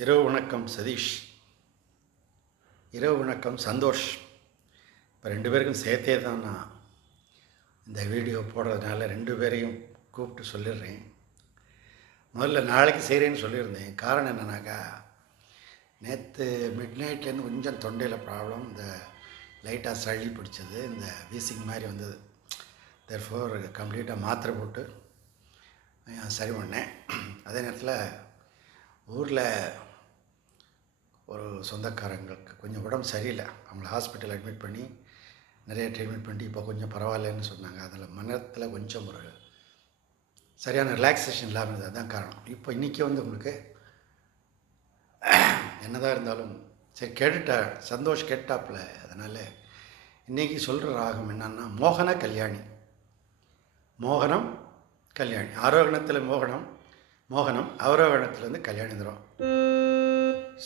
இரவு வணக்கம் சதீஷ். இரவு வணக்கம் சந்தோஷ். இப்போ 2 பேருக்கும் சேர்த்தே தான் நான் இந்த வீடியோ போடுறதுனால 2 பேரையும் கூப்பிட்டு சொல்லிடுறேன். முதல்ல நாளைக்கு செய்கிறேன்னு சொல்லியிருந்தேன். காரணம் என்னன்னாக்கா, நேற்று மிட் நைட்லேருந்து கொஞ்சம் தொண்டையில் ப்ராப்ளம், இந்த லைட்டாக சளி பிடிச்சது, இந்த வீசிங் மாதிரி வந்தது. தெர்ஃபோர் கம்ப்ளீட்டாக மாத்திரை போட்டு சரி பண்ணேன். அதே நேரத்தில் ஊரில் ஒரு சொந்தக்காரங்களுக்கு கொஞ்சம் உடம்பு சரியில்லை. அவங்கள ஹாஸ்பிட்டல் அட்மிட் பண்ணி நிறைய ட்ரீட்மெண்ட் பண்ணி இப்போ கொஞ்சம் பரவாயில்லன்னு சொன்னாங்க. அதில் மனத்தில் கொஞ்சம் ஒரு சரியான ரிலாக்ஸேஷன் இல்லாமல் இருந்தது. அதுதான் காரணம். இப்போ இன்றைக்கி உங்களுக்கு என்னதான் இருந்தாலும் சரி கேட்டுட்டா சந்தோஷ் கேட்டாப்பில். அதனால் இன்றைக்கி சொல்கிற ராகம் என்னன்னா மோகன கல்யாணி. மோகனம் கல்யாணி. ஆரோகணத்தில் மோகனம் அவரோகணத்தில் கல்யாணி தரும்.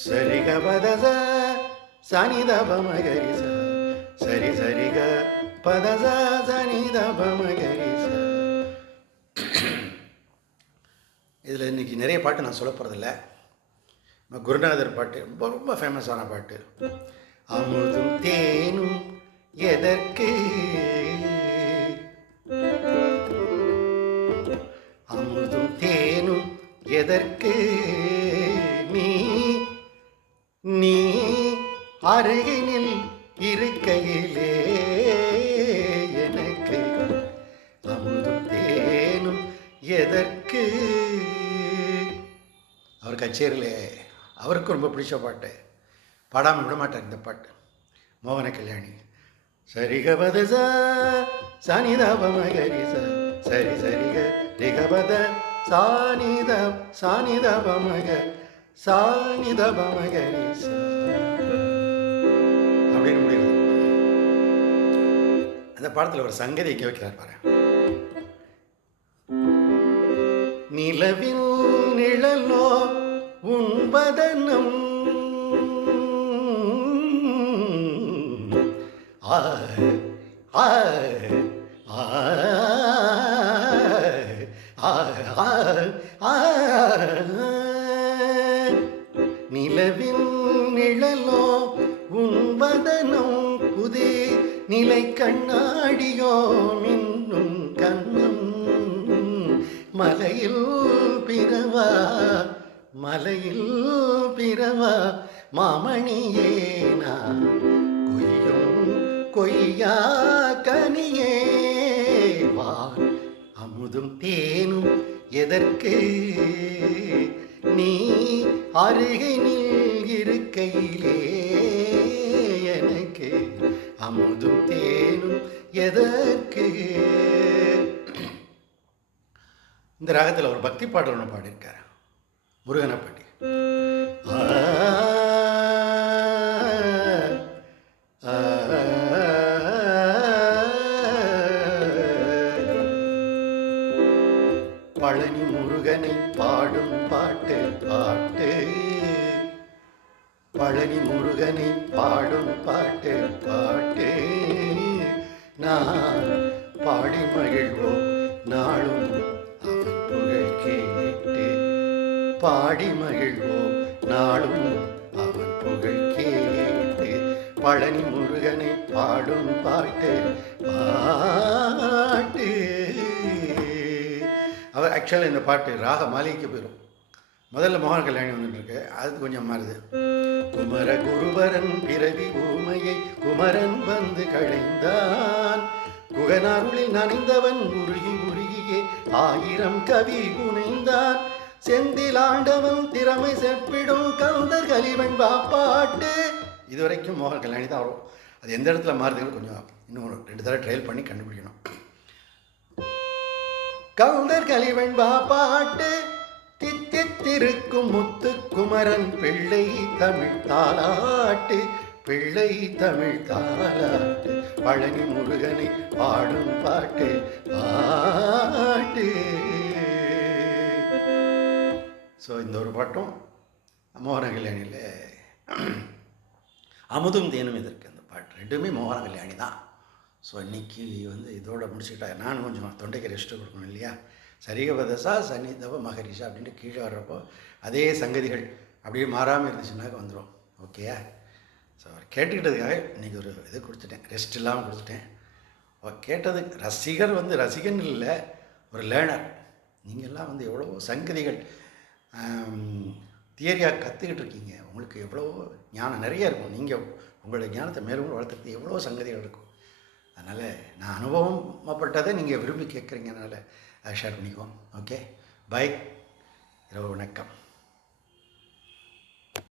சரிக பதச சனித பமகரிச சரி சரிக பதச சனித பமகரிச. இதில் இன்றைக்கி நிறைய பாட்டு நான் சொல்ல போகிறதில்ல. குருநாதர் பாட்டு ரொம்ப ரொம்ப ஃபேமஸான பாட்டு. அமுதும் தேனும் எதற்கு, அமுதும் தேனும் எதற்கு, நீ அருகினில் இருக்கையிலே எனக்கு அமுதும் தேனும் எதற்கு. அவர் கச்சேரியில் அவருக்கு ரொம்ப பிடிச்ச பாட்டு, பாடாமல் விட மாட்டார் இந்த பாட்டு. மோகன கல்யாணி. சரிகபத சானிதபமகரிச சரி சரிக ரிகபத சானிதபமக சானிதபமகரிச அப்படின்னு முடியுது. அந்த பாடத்தில் ஒரு சங்கதி இங்கே வைக்கிறார் பாரு. நிலவில் நிழலோ உண்பதனம் நிலவில் நிழலோ உண்பதனம் புதே நிலை கண்ணாடியோ மின்னும் கண்ணும் மலையில் பிறவா மாமணியேனா கொய்யும் கொய்யா கனியே வா அமுதும் தேனும் எதற்கு, நீ அருகினில் இருக்கையிலே எனக்கு அமுதும் தேனும் எதற்கு. இந்த ராகத்தில் ஒரு பக்தி பாடல் ஒன்று பாடியிருக்கார், முருகனை பாட்டி. பழனி முருகனை பாடும் பாட்டு பாட்டு, பழனி முருகனை பாடும் பாட்டு பாட்டு, நான் பாடி மகிழ்வோம் நாளும் அவன் புகழ் கேட்டு, பாடி மகிழ்வோம் நாளும் அவன் புகழ் கேட்டு, பழனி முருகனை பாடும் பாட்டு பாட்டு. அவர் ஆக்சுவலாக இந்த பாட்டு ராக மாளிகைக்கு போயிடும். முதல்ல மோகன கல்யாணி வந்துட்டுருக்கு, அது கொஞ்சம் மாறுது. குமர குருவரன் பிறவி ஊமையை குமரன் வந்து களைந்தான், குகனாருளில் நனைந்தவன் உருகி உருகியே 1000 கவி புனைந்தான், செந்திலாண்டவன் திறமை செப்பிடும் கந்தர் கலிவன் பாப்பாட்டு. இது வரைக்கும் மோகன கல்யாணி தான் வரும். அது எந்த இடத்துல மாறுதுன்னு கொஞ்சம் இன்னும் 2 தடவை ட்ரையல் பண்ணி கண்டுபிடிக்கணும். கந்தர் கலிவன் பாப்பாட்டு தித்தித்திருக்கும் முத்து குமரன் பிள்ளை தமிழ் தாலாட்டு, பிள்ளை தமிழ் தாலாட்டு, பழனி முருகனை பாடும் பாட்டு பாட்டு. ஸோ இந்த ஒரு பாட்டும் மோகன கல்யாணியில் அமுதும் தேனும் இதற்கு அந்த பாட்டு ரெண்டுமே மோகன கல்யாணி தான். ஸோ இன்றைக்கி இதோட முடிச்சுக்கிட்டா நான் கொஞ்சம் தொண்டைக்கு ரெஸ்ட்டு கொடுக்கணும் இல்லையா. சரிகபதசா சனிதவ மகரிஷா அப்படின்ட்டு கீழே வர்றப்போ அதே சங்கதிகள் அப்படியே மாறாமல் இருந்துச்சுன்னாக்க வந்துடும். ஓகேயா? ஸோ அவர் கேட்டுக்கிட்டதுக்காக இன்றைக்கி ஒரு இது கொடுத்துட்டேன், ரெஸ்ட் இல்லாமல் கொடுத்துட்டேன். அவர் கேட்டதுக்கு ரசிகர் வந்து ரசிகன் இல்லை, ஒரு லேர்னர். நீங்கள்லாம் வந்து எவ்வளவோ சங்கதிகள் தியரியாக கற்றுக்கிட்டு இருக்கீங்க. உங்களுக்கு எவ்வளவோ ஞானம் நிறைய இருக்கும். நீங்கள் உங்களுடைய ஞானத்தை மேலும் வளர்த்துறது எவ்வளோ சங்கதிகள் இருக்கும். அதனால் நான் அனுபவப்பட்டதை நீங்கள் விரும்பி கேட்குறீங்கனால அதை ஷேர் பண்ணிக்குவோம். ஓகே, பை, இரவு வணக்கம்.